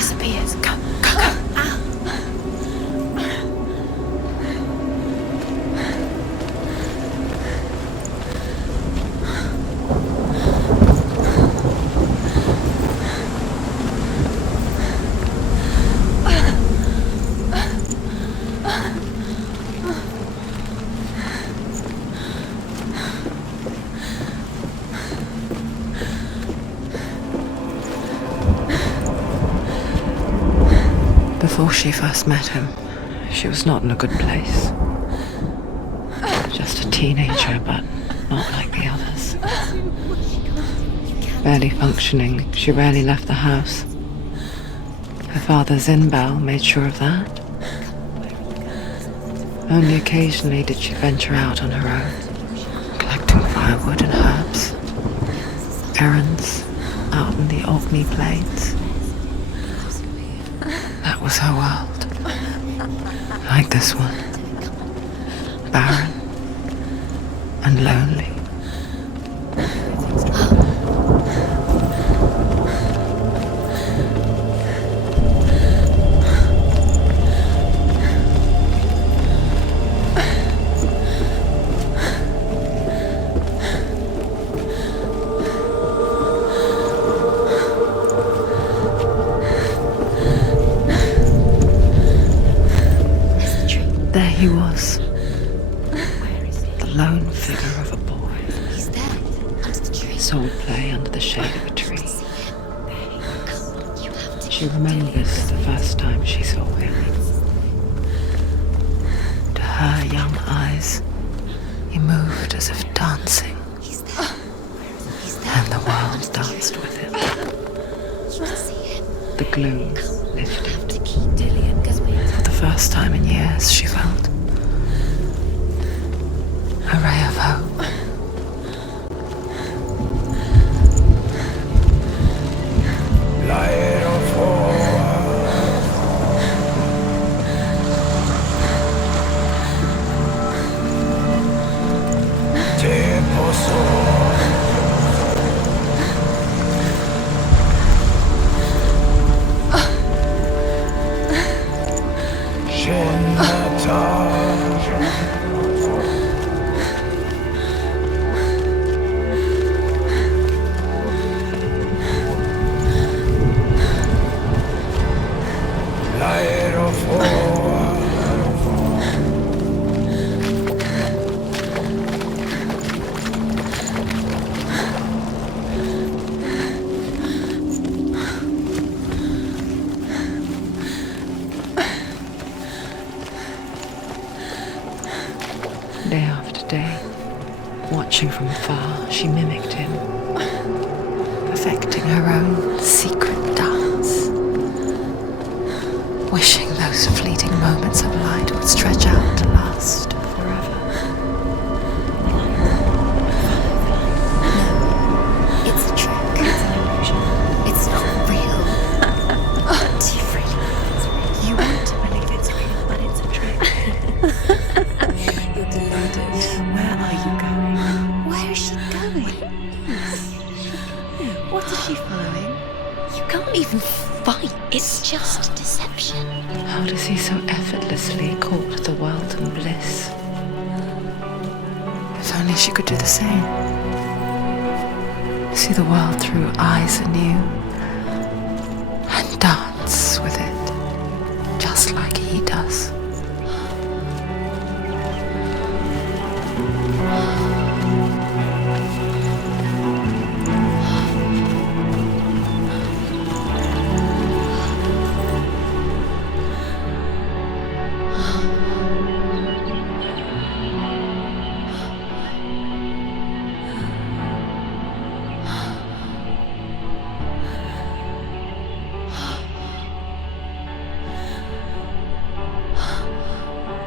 disappears. Go, go, go. Before she first met him, she was not in a good place. Just a teenager, but not like the others. Barely functioning, she rarely left the house. Her father, Zinbal, made sure of that. Only occasionally did she venture out on her own, collecting firewood and herbs. Errands out in the Orkney Plains. That was her world. Like this one. Barren and lonely. There he was, the lone figure of a boy. He's there, under the tree. Sword play under the shade of a tree. She remembers the first time she saw him. To her young eyes, he moved as if dancing, He's there. and the world danced with him. The gloom lifted. For the first time in years, she felt a ray of hope. Day after day, watching from afar, she mimicked him, perfecting her own secret dance, wishing those fleeting moments of light would stretch out to last forever. It's a trick. It's an illusion. It's not real. Do you really believe it's real? You want to believe it's real, but it's a trick. You're deluded. Where are you going? Where is she going? What is she following? You can't even fight. It's just deception. How does he so effortlessly court the world and bliss? If only she could do the same. See the world through eyes anew and dance with it, just like he does.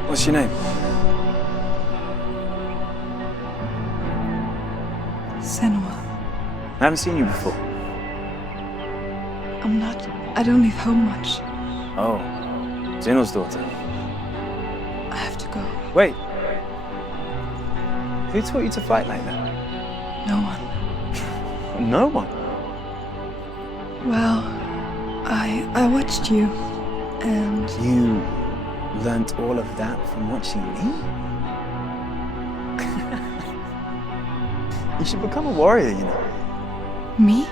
What's your name? Senua. I haven't seen you before. I don't leave home much. Oh, Zeno's daughter. I have to go. Wait. Who taught you to fight like that? No one. No one. Well, I watched you, and You learnt all of that from watching me? You should become a warrior, you know. me?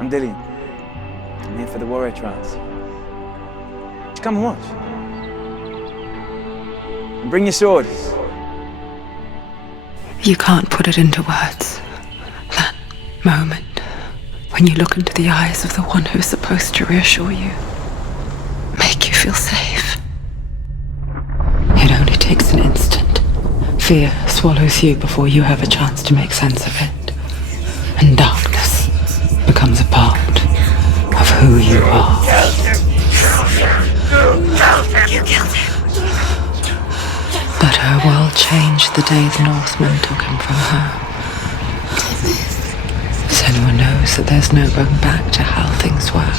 I'm Dillian. I'm here for the warrior trials. Just come and watch. And bring your sword. You can't put it into words. That moment when you look into the eyes of the one who's supposed to reassure you, make you feel safe. It only takes an instant. Fear swallows you before you have a chance to make sense of it. And darkness becomes a part of who you are. You killed him. But her world changed the day the Northmen took him from her. Senua knows that there's no going back to how things were.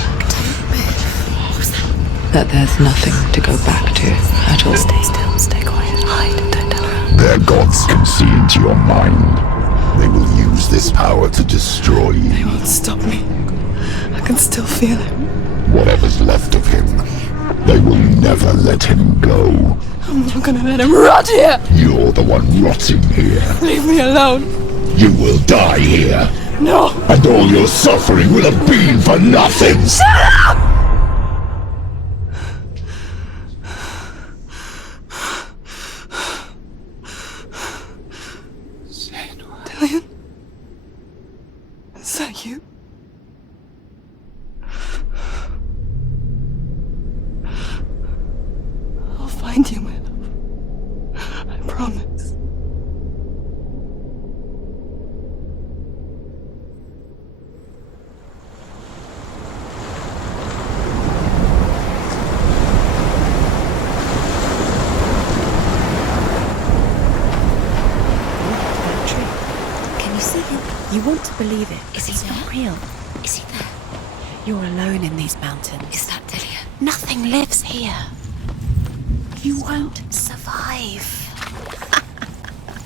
That there's nothing to go back to at all. Stay still, stay quiet, hide, don't tell her. Their gods can see into your mind. They will use this power to destroy They you. won't stop me. I can still feel him. Whatever's left of him, they will never let him go. I'm not gonna let him rot here! You're the one rotting here. Leave me alone! You will die here. No! And all your suffering will have been for nothing. Dillian? Is that you? I'll find you, my love. I promise. Can you see him? You want to believe it. Is he It's there? not real. Is he there? You're alone in these mountains. Is that Dillian? Nothing lives here. You won't. Survive.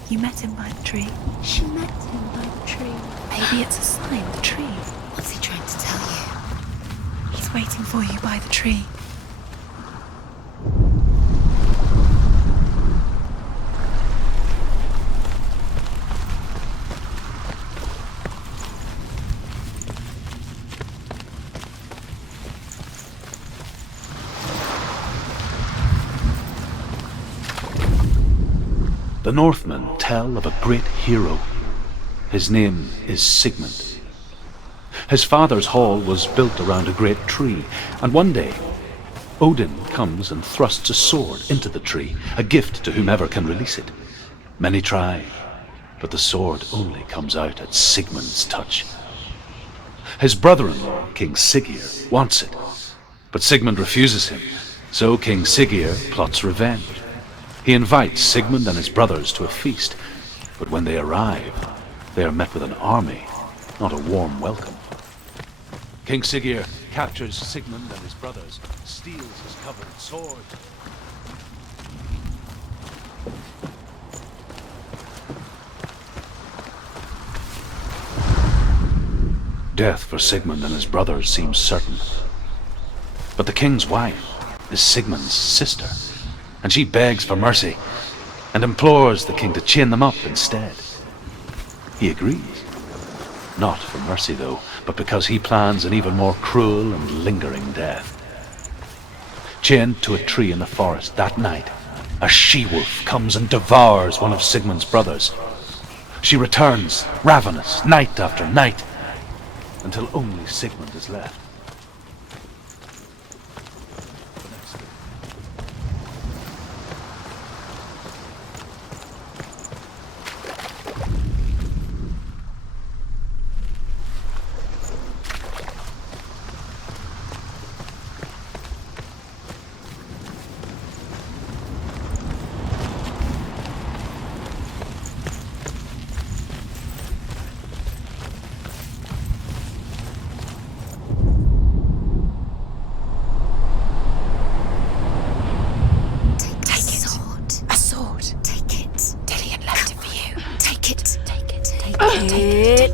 You met him by the tree. She met him by the tree. Maybe it's a sign, the tree. What's he trying to tell you? He's waiting for you by the tree. The Northmen tell of a great hero. His name is Sigmund. His father's hall was built around a great tree, and one day Odin comes and thrusts a sword into the tree, a gift to whomever can release it. Many try, but the sword only comes out at Sigmund's touch. His brother-in-law, King Siggeir, wants it, but Sigmund refuses him, so King Siggeir plots revenge. He invites Sigmund and his brothers to a feast, but when they arrive, they are met with an army, not a warm welcome. King Siggeir captures Sigmund and his brothers, steals his covered sword. Death for Sigmund and his brothers seems certain. But the king's wife is Sigmund's sister, and she begs for mercy and implores the king to chain them up instead. He agrees. Not for mercy, though, but because he plans an even more cruel and lingering death. Chained to a tree in the forest that night, a she-wolf comes and devours one of Sigmund's brothers. She returns, ravenous, night after night, until only Sigmund is left.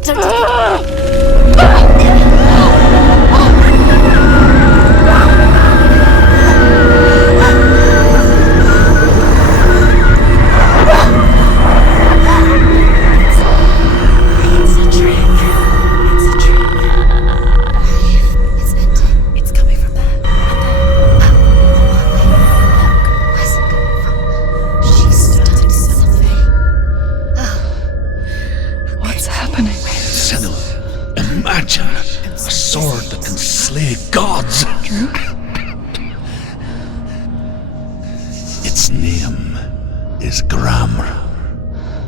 Don't sword that can slay gods. Its name is Gramr.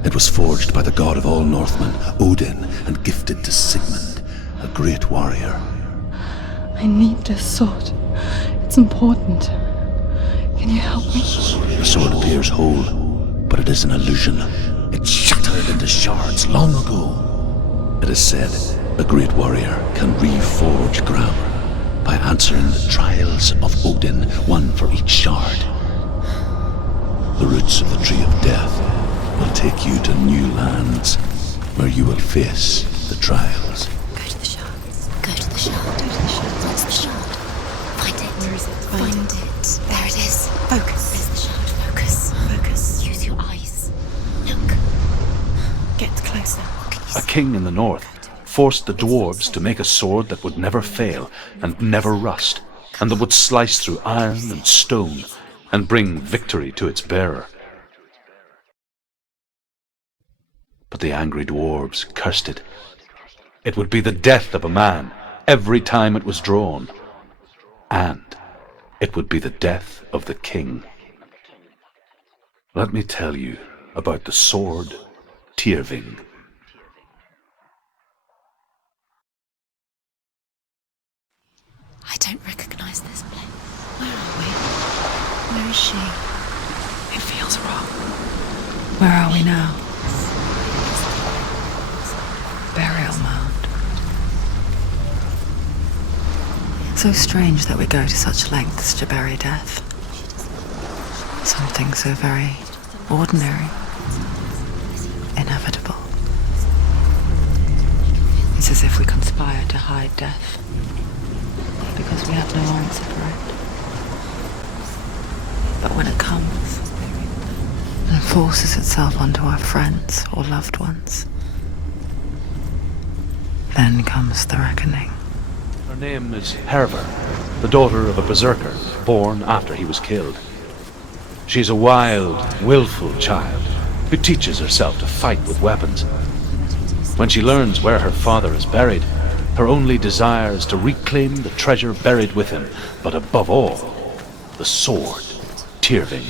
It was forged by the god of all Northmen, Odin, and gifted to Sigmund, a great warrior. I need this sword. It's important. Can you help me? The sword appears whole, but it is an illusion. It shattered into shards long ago. It is said a great warrior can reforge Gramr by answering the trials of Odin, one for each shard. The roots of the Tree of Death will take you to new lands, where you will face the trials. Go to the shard. Go to the shard. Go to the shard. What's the shard? Find it. Where is it? Find it. There it is. Focus. Where's the shard? Focus. Focus. Use your eyes. Look. Get closer. A king in the north forced the dwarves to make a sword that would never fail and never rust, and that would slice through iron and stone and bring victory to its bearer. But the angry dwarves cursed it. It would be the death of a man every time it was drawn, and it would be the death of the king. Let me tell you about the sword Tyrving. I don't recognize this place. Where are we? Where is she? It feels wrong. Where are we now? Burial mound. So strange that we go to such lengths to bury death. Something so very ordinary, inevitable. It's as if we conspire to hide death, because we have no answer for it. But when it comes and forces itself onto our friends or loved ones, then comes the reckoning. Her name is Herver, the daughter of a berserker born after he was killed. She's a wild, willful child who teaches herself to fight with weapons. When she learns where her father is buried, her only desire is to reclaim the treasure buried with him, but above all, the sword, Tyrving.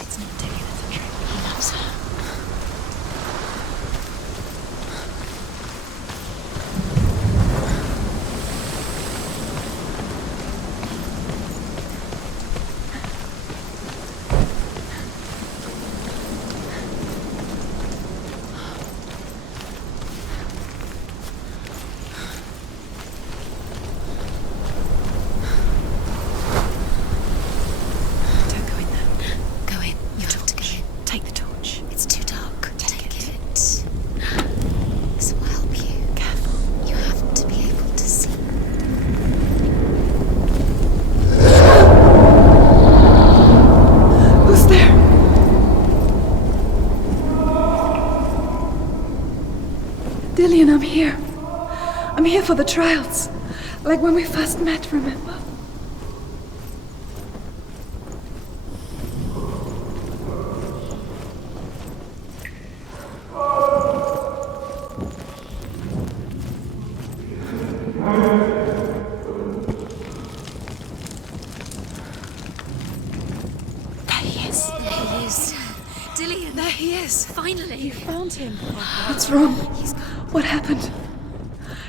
It's not Dilly that's a trick. He loves her. Don't go in there. Go in. You have to go in. Take the torch. It's too dark. Take it. This will help you. Careful. You have to be able to see. Who's there? Dillian, I'm here. I'm here for the trials. Like when we first met, remember? There he is. There he is. Dillian. There he is. Finally. Found him. What's wrong? What happened?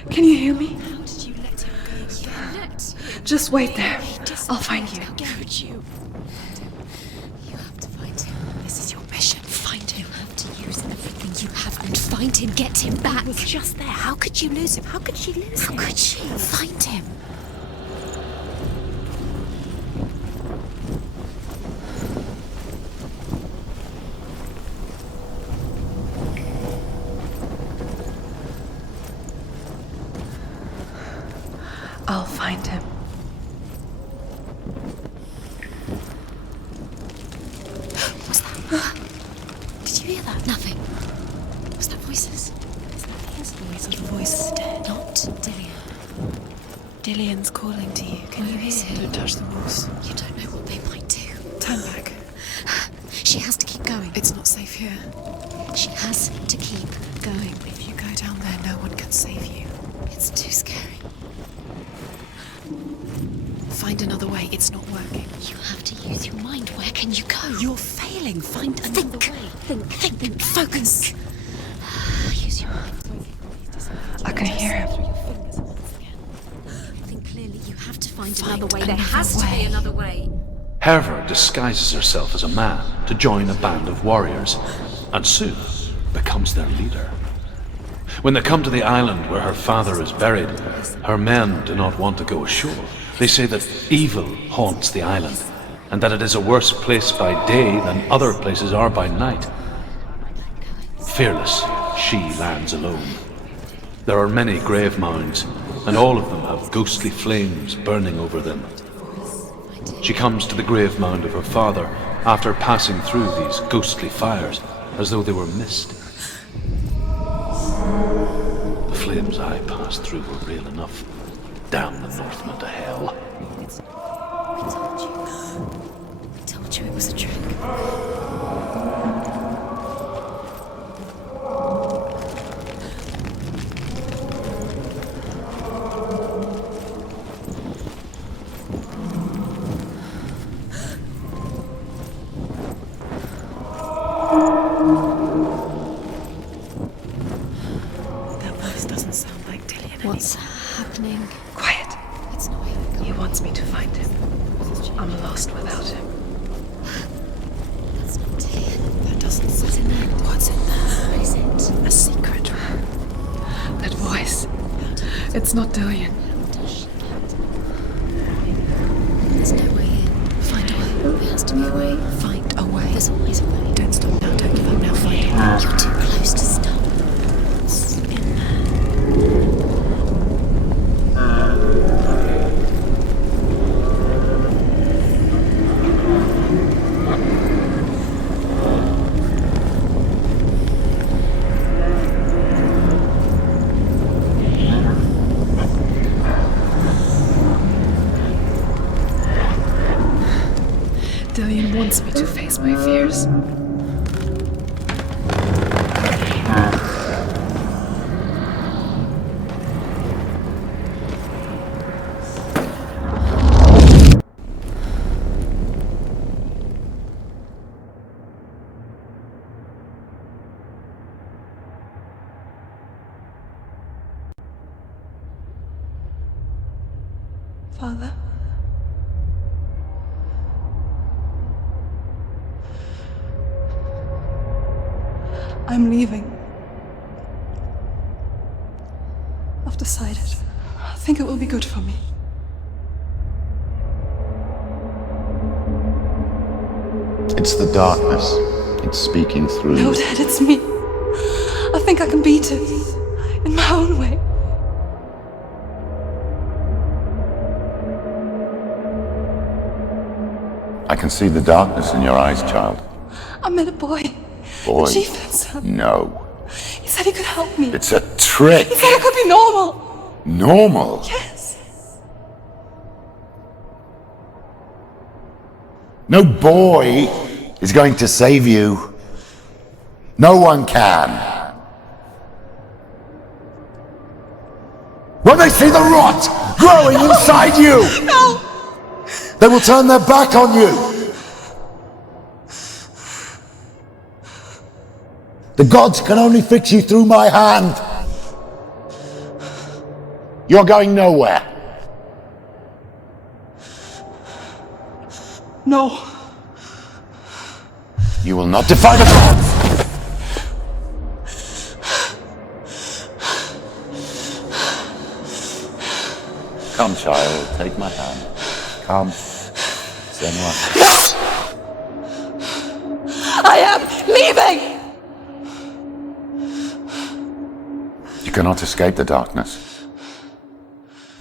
Can you hear me? How did you let him go? You let him. Just wait there. I'll find you. How could you? You have to find him. This is your mission. Find him. You have to use everything you have and find him. Get him back. He was just there. How could you lose him? How could she lose How him? could she? Find him. I'll find him. What's that? Did you hear that? Nothing. Was that voices? Is that his voice or the voice is dead? Not Dillian. Dillian's calling to you. Can you hear? Don't touch the walls. You don't know what they might do. Turn back. She has to keep going. It's not safe here. She has to keep going. If you go to Down there, no one can save you. It's too scary. Find another way. It's not working. You have to use your mind. Where can you go? You're failing. Find another way. Think. Focus. Use your mind. I can hear him. Think clearly. You have to find another way. There has to be another way. Herva disguises herself as a man to join a band of warriors, and soon becomes their leader. When they come to the island where her father is buried, her men do not want to go ashore. They say that evil haunts the island, and that it is a worse place by day than other places are by night. Fearless, she lands alone. There are many grave mounds, and all of them have ghostly flames burning over them. She comes to the grave mound of her father after passing through these ghostly fires, as though they were mist. The flames I passed through were real enough. Damn the Northmen to hell. I told you it was a trick. That voice doesn't sound like Dillian. What's happening? Quiet. It's not here. He wants me to find him. I'm lost without him. That's not Dillian. That doesn't sit in there. What's in there? What is it? A secret room. That voice. It's not Dillian. There's no way in. Find a way. There has to be a way. Find a way. There's always a way. Don't stop now. Don't give up now. Find a way. You're too close to stop. What's in there? Dillian wants me to face my fears. Father? I'm leaving. I've decided. I think it will be good for me. It's the darkness. It's speaking through No, you. Dad, it's me. I think I can beat it. In my own way. I can see the darkness in your eyes, child. I met a boy. Boy. The chieftain's son. No. He said he could help me. It's a trick. He said I could be normal. Normal. Yes. No boy is going to save you. No one can. When they see the rot growing inside you, No! they will turn their back on you. The gods can only fix you through my hand. You're going nowhere. No. You will not defy the gods. Come, child, take my hand. Come. Senua. I am leaving! You cannot escape the darkness.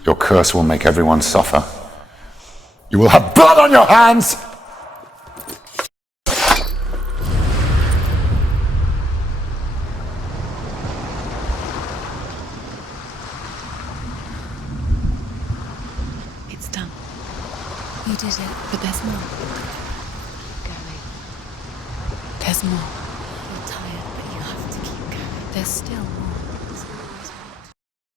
Your curse will make everyone suffer. You will have blood on your hands! It's done. You did it. But there's more. Going. There's more. You're tired, but you have to keep going. There's still more.